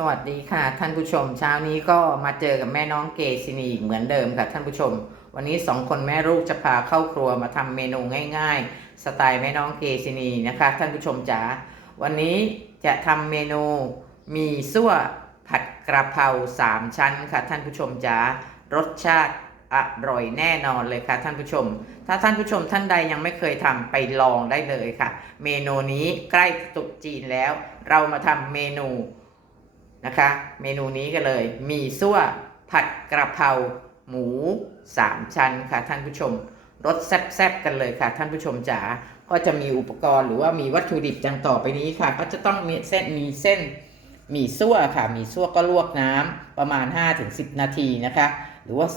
สวัสดีค่ะ ท่านผู้ชม เช้านี้ก็มาเจอกับแม่น้องเกซินีเหมือนเดิมค่ะ ท่านผู้ชม วันนี้สองคนแม่ลูกจะพาเข้าครัวมาทำเมนูง่าย ๆ สไตล์แม่น้องเกซินีนะคะ ท่านผู้ชมจ๋าวันนี้จะทำเมนูมีซั่วผัดกระเพราสามชั้นค่ะ ท่านผู้ชมจ๋ารสชาติอร่อยแน่นอนเลยค่ะ ท่านผู้ชม ถ้าท่านผู้ชมท่านใดยังไม่เคยทำไปลองได้เลยค่ะ เมนูนี้ใกล้ตรุษจีนแล้ว เรามาทำเมนู นะคะ เมนูนี้กันเลย มีซั่วผัดกระเพราหมูสามชั้นค่ะท่านผู้ชมรสแซ่บๆกันเลยค่ะท่านผู้ชมจ๋าก็จะมีอุปกรณ์หรือว่ามีวัตถุดิบดังต่อไปนี้ค่ะ ก็จะต้องมีเส้นมีเส้นหมีซั่วค่ะหมีซั่วก็ลวกน้ำประมาณ 5-10 นาทีนะคะ หรือว่า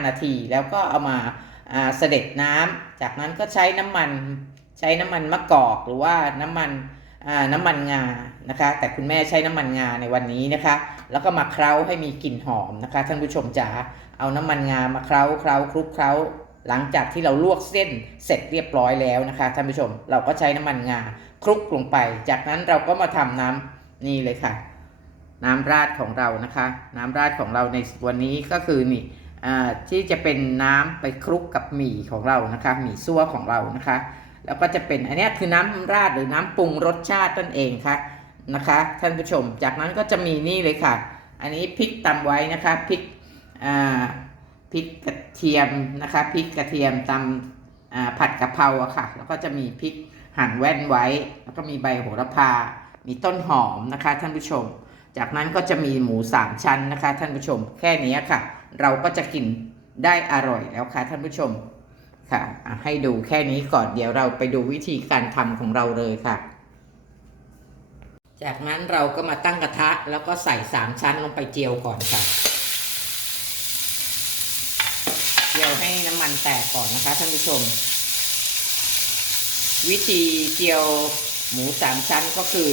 3-5 นาที แล้วก็เอามาเสด็จน้ำจากนั้นก็ใช้น้ำมันใช้น้ำมันมะกอกหรือว่าน้ำมัน น้ำมันงานะคะ แต่คุณแม่ใช้น้ำมันงาในวันนี้นะคะ แล้วก็มาเคล้าให้มีกลิ่นหอมนะคะท่านผู้ชมจ๋าเอาน้ำมันงามาเคล้าเคล้าคลุกเคล้า หลังจากที่เราลวกเส้นเสร็จเรียบร้อยแล้วนะคะท่านผู้ชมเราก็ใช้น้ำมันงาคลุกลงไป จากนั้นเราก็มาทำน้ำนี่เลยค่ะ น้ำราดของเรานะคะ น้ำราดของเราในวันนี้ก็คือนี่อ่าที่จะเป็นน้ำไปคลุกกับหมี่ของเรานะคะหมี่ซั่วของเรานะคะ แล้วก็จะเป็นอันนี้คือน้ำราดหรือน้ำปรุงรสชาตินั่นเองค่ะนะคะท่านผู้ชม จากนั้นก็จะมีนี่เลยค่ะ อันนี้พริกตำไว้นะคะพริกอ่าพริกกระเทียมนะคะพริกกระเทียมตำอ่าผัดกะเพราอะค่ะ แล้วก็จะมีพริกหั่นแว่นไว้ แล้วก็มีใบโหระพา มีต้นหอมนะคะ ท่านผู้ชม จากนั้นก็จะมีหมูสามชั้นนะคะ ท่านผู้ชม แค่นี้ค่ะ เราก็จะกินได้อร่อยแล้วค่ะท่านผู้ชม ค่ะ ให้ดูแค่นี้ก่อนเดี๋ยวเราไปดูวิธีการทำของเราเลยค่ะ จากนั้นเราก็มาตั้งกระทะแล้วก็ใส่สามชั้นลงไปเจียวก่อนค่ะ เจียวให้น้ำมันแตกก่อนนะคะท่านผู้ชม วิธีเจียวหมูสามชั้นก็คือ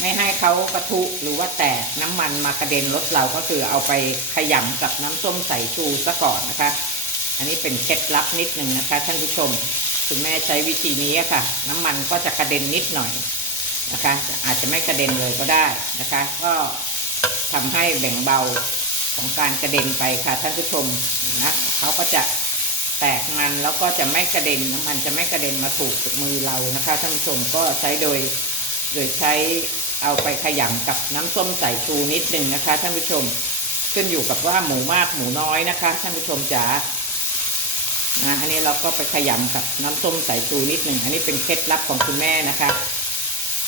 ไม่ให้เขากระทุหรือว่าแตกน้ำมันมากระเด็นรถเราก็คือเอาไปขยำกับน้ำส้มสายชูซะก่อนนะคะ อันนี้เป็นเคล็ดลับนิดหนึ่งนะคะ ท่านผู้ชม คุณแม่ใช้วิธีนี้ค่ะ น้ำมันก็จะกระเด็นนิดหน่อยนะคะ อาจจะไม่กระเด็นเลยก็ได้นะคะ ก็ทำให้แบ่งเบาของการกระเด็นไปค่ะ ท่านผู้ชมนะเขาก็จะแตกมันแล้วก็จะไม่กระเด็นน้ำมันจะไม่กระเด็นมาถูกมือเรานะคะ ท่านผู้ชมก็ใช้โดยโดยใช้เอาไปขยำกับน้ำส้มสายชูนิดหนึ่งนะคะ ท่านผู้ชมขึ้นอยู่กับว่าหมูมากหมูน้อยนะคะ ท่านผู้ชมจ๋า นะอันนี้เราก็ไปขยำกับน้ำส้มสายชูนิดหนึ่งอันนี้เป็นเคล็ดลับของคุณแม่นะคะ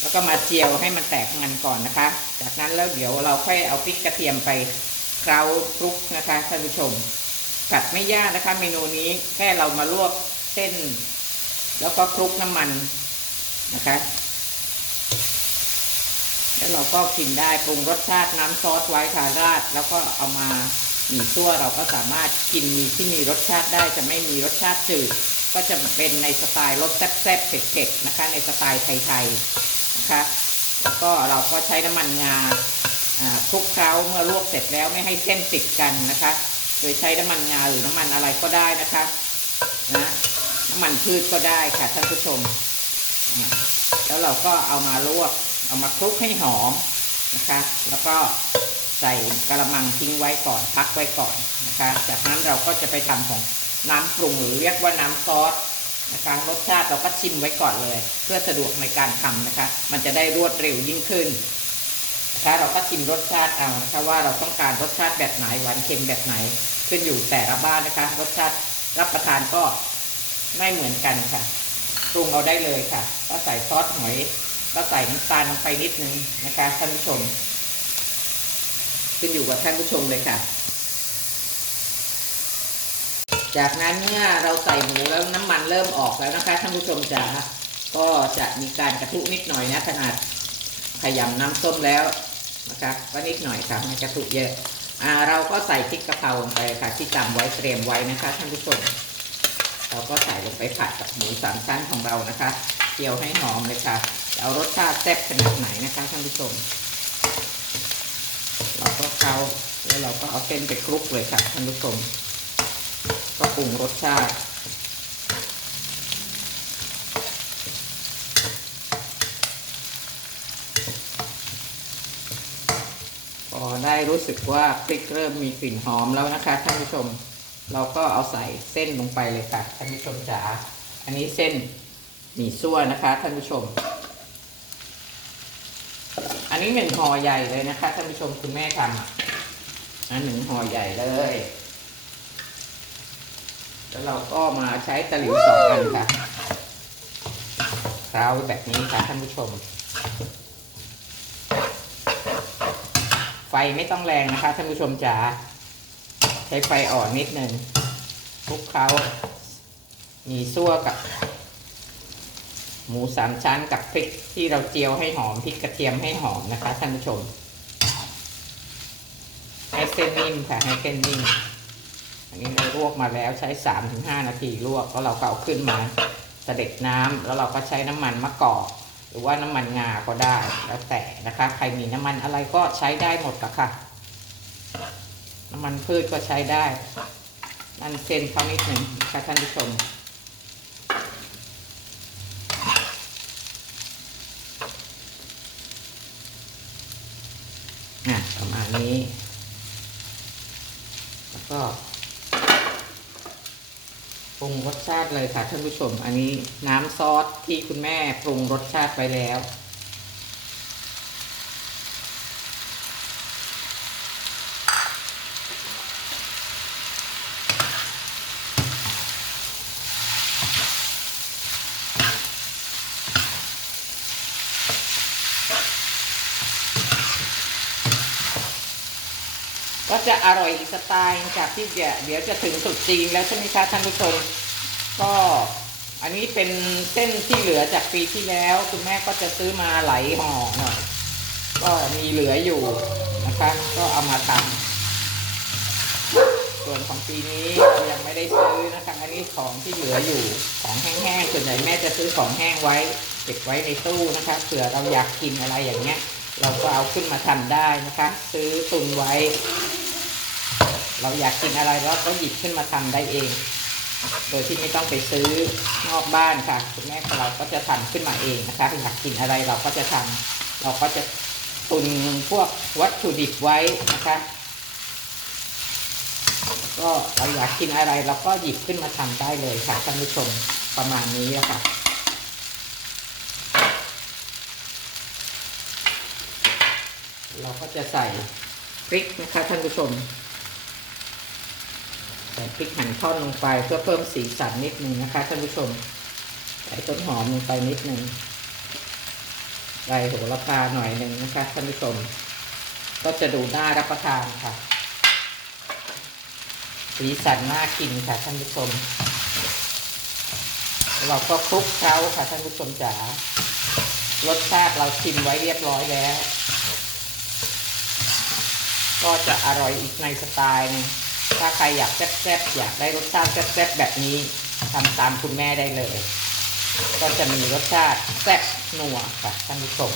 แล้วก็มาเจียวให้มันแตกมันก่อนนะคะ จากนั้นแล้วเดี๋ยวเราค่อยเอาพริกกระเทียมไปเคล้าคลุกนะคะท่านผู้ชมผัดไม่ยากนะคะ เมนูนี้แค่เรามาลวกเส้น แล้วก็คลุกน้ำมันนะคะ แล้วเราก็กินได้ปรุงรสชาติน้ำซอสไว้ค่ะราดแล้วก็เอามา หมี่ซั่วเราก็สามารถกินมีที่มีรสชาติได้จะไม่มีรสชาติจืด ก็จะเป็นในสไตล์รสแซ่บๆเผ็ดๆนะคะ ในสไตล์ไทยๆนะคะแล้วก็เราก็ใช้น้ำมันงาคลุกเคล้าเมื่อลวกเสร็จแล้วไม่ให้เส้นติดกันนะคะ โดยใช้น้ำมันงาหรือน้ำมันอะไรก็ได้นะคะนะน้ำมันพืชก็ได้ค่ะท่านผู้ชม แล้วเราก็เอามาลวกเอามาคลุกให้หอมนะคะ แล้วก็ ใส่กระมังทิ้งไว้ก่อนพักไว้ก่อนนะคะ จากนั้นเราก็จะไปทำของน้ำปรุงหรือเรียกว่าน้ำซอสนะคะรสชาติเราก็ชิมไว้ก่อนเลย เพื่อสะดวกในการทำนะคะ มันจะได้รวดเร็วยิ่งขึ้นนะคะเราก็ชิมรสชาติเอานะคะว่าเราต้องการรสชาติแบบไหนหวานเค็มแบบไหนขึ้นอยู่แต่ละบ้านนะคะ รสชาติรับประทานก็ไม่เหมือนกันค่ะปรุงเอาได้เลยค่ะ ก็ใส่ซอสหอย ก็ใส่น้ำตาลลงไปนิดนึงนะคะท่านผู้ชม ขึ้นอยู่กับท่านผู้ชมเลยค่ะ จากนั้นเมื่อเราใส่หมูแล้วน้ำมันเริ่มออกแล้วนะคะท่านผู้ชมจ๋าก็จะมีการกระทุนิดหน่อยนะขนาดขยำน้ำส้มแล้วนะคะก็นิดหน่อยค่ะไม่กระทุเยอะอ่าเราก็ใส่พริกกะเพราลงไปค่ะ ที่ตำไว้เตรียมไว้นะคะท่านผู้ชมเราก็ใส่ลงไปผัดกับหมูสามชั้นของเรานะคะเจียวให้หอมเลยค่ะจะเอารสชาติแซ่บขนาดไหนนะคะท่านผู้ชม เราแล้วเราก็เอาเส้นไปคลุกเลยค่ะท่านผู้ชมก็ปรุงรสชาติพอได้รู้สึกว่าพริกเริ่มมีกลิ่นหอมแล้วนะคะท่านผู้ชม เราก็เอาใส่เส้นลงไปเลยค่ะท่านผู้ชมจ๋าอันนี้เส้นหมี่ซั่วนะคะท่านผู้ชม นนี้หนึ่งห่อใหญ่เลยนะคะท่านผู้ชมคุณแม่ทำอะอันหนึ่งห่อใหญ่เลย แล้วเราก็มาใช้ตะหลิวสองอันค่ะเคล้าแบบนี้ค่ะท่านผู้ชม ไฟไม่ต้องแรงนะคะท่านผู้ชมจ๋าใช้ไฟอ่อนนิดนึงคลุกเคล้ามีซั่วกับ หมูสามชั้นกับพริกที่เราเจียวให้หอมพริกกระเทียมให้หอมนะคะท่านผู้ชมให้เส้นนิ่มค่ะให้เส้นนิ่มอันนี้เราลวกมาแล้วใช้สามถึงห้านาทีลวกแล้วเราก็เอาขึ้นมาสเสด็จน้ำแล้วเราก็ใช้น้ำมันมะกอกหรือว่าน้ำมันงาก็ได้แล้วแต่นะคะ ใครมีน้ำมันอะไรก็ใช้ได้หมดละค่ะ น้ำมันพืชก็ใช้ได้นั่นเส้นเขานิดหนึ่งค่ะท่านผู้ชม อะประมาณนี้ แล้วก็ปรุงรสชาติเลยค่ะท่านผู้ชม อันนี้น้ำซอสที่คุณแม่ปรุงรสชาติไปแล้ว ก็จะอร่อยอีกสไตล์จากที่เดี๋ยวเดี๋ยวจะถึงตรุษจีนแล้วใช่ไหมคะท่านผู้ชมก็อันนี้เป็นเส้นที่เหลือจากปีที่แล้ว คุณแม่ก็จะซื้อมาไหลห่อหน่อยก็มีเหลืออยู่นะคะ ก็เอามาทำส่วนของปีนี้ยังไม่ได้ซื้อนะคะอันนี้ของที่เหลืออยู่ของแห้งๆส่วนใหญ่แม่จะซื้อของแห้งไว้เก็บไว้ในตู้นะคะเผื่อเราอยากกินอะไรอย่างเงี้ย เราก็เอาขึ้นมาทำได้นะคะ ซื้อตุนไว้ เราอยากกินอะไรเราก็หยิบขึ้นมาทำได้เอง โดยที่ไม่ต้องไปซื้อนอกบ้านค่ะคุณแม่ของเราก็จะทำขึ้นมาเองนะคะอยากกินอะไรเราก็จะทำเราก็จะตุนพวกวัตถุดิบไว้นะคะก็เราอยากกินอะไรเราก็หยิบขึ้นมาทำได้เลยค่ะท่านผู้ชมประมาณนี้แหละค่ะเราก็จะใส่พริกนะคะท่านผู้ชม ส่พริกหั่นท่อนลงไปเพื่อเพิ่มสีสันนิดนึงนะคะท่านผู้ชมใส่ต้นหอมลงไปนิดนึงใส่โหระพาหน่อยหนึ่งนะคะท่านผู้ชม ก็จะดูน่ารับประทานค่ะ สีสันน่ากินค่ะท่านผู้ชม เราก็คลุกเคล้าค่ะท่านผู้ชมจ๋ารสชาติเราชิมไว้เรียบร้อยแล้ว ก็จะอร่อยอีกในสไตล์นึง ถ้าใครอยากแซ่บๆอยากได้รสชาติแซ่บๆแบบนี้ทำตามคุณแม่ได้เลย ก็จะมีรสชาติแซ่บนัวค่ะท่านผู้ชม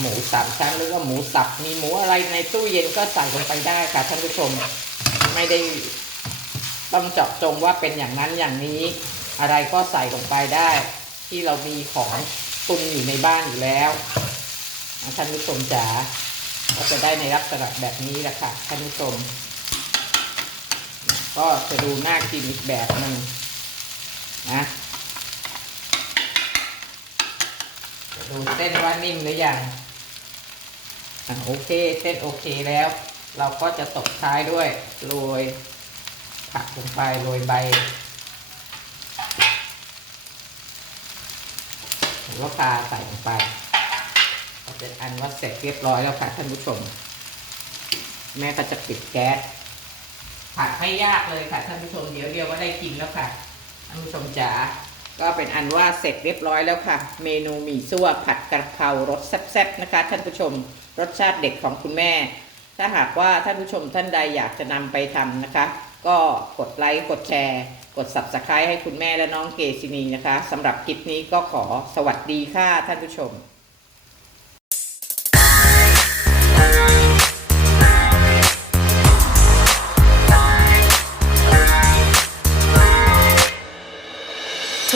หมูสามชั้นหรือว่าหมูสับมีหมูอะไรในตู้เย็นก็ใส่ลงไปได้ค่ะท่านผู้ชมไม่ได้ต้องเจาะจงว่าเป็นอย่างนั้นอย่างนี้ อะไรก็ใส่ลงไปได้ ที่เรามีของตุนอยู่ในบ้านอยู่แล้วท่านผู้ชมจ๋า ก็จะได้ในลักษณะแบบนี้แหละค่ะท่านผู้ชมก็จะดูน่ากินอีกแบบหนึ่งนะดูเส้นว่านิ่มหรือยังอะโอเคเส้นโอเคแล้ว เราก็จะตบท้ายด้วยโรยผักลงไปโรยใบโหระพาใส่ลงไป เป็นอันว่าเสร็จเรียบร้อยแล้วค่ะท่านผู้ชม แม่ก็จะปิดแก๊สผัดไม่ยากเลยค่ะท่านผู้ชมเดี๋ยวเดียวก็ได้กินแล้วค่ะท่านผู้ชมจ๋าก็เป็นอันว่าเสร็จเรียบร้อยแล้วค่ะ เมนูหมี่ซั่วผัดกระเพรารสแซ่บๆนะคะ ท่านผู้ชมรสชาติเด็ดของคุณแม่ ถ้าหากว่าท่านผู้ชมท่านใดอยากจะนำไปทำนะคะ ก็กดไลค์กดแชร์ กด subscribe ให้คุณแม่และน้องเกซินีนะคะสำหรับคลิปนี้ก็ขอสวัสดีค่ะท่านผู้ชม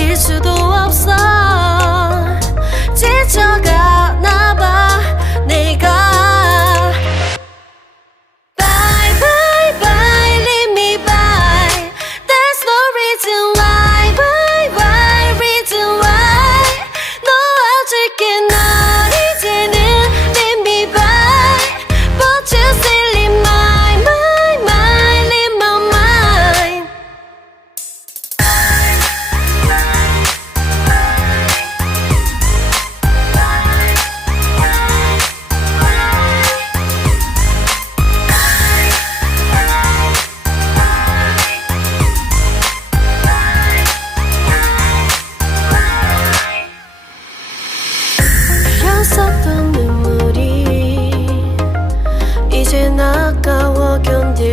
돌이킬 수도 없어. 지쳐가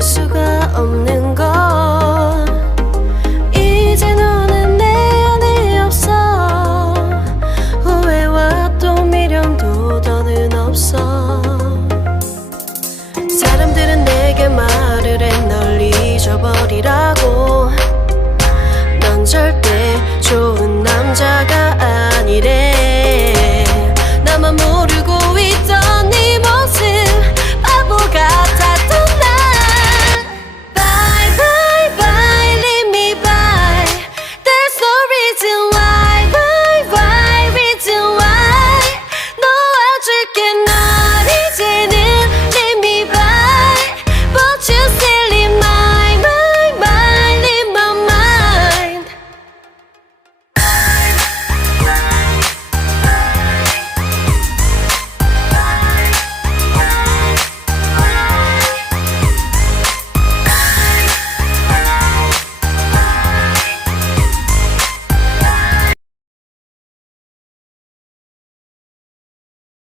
수가 없는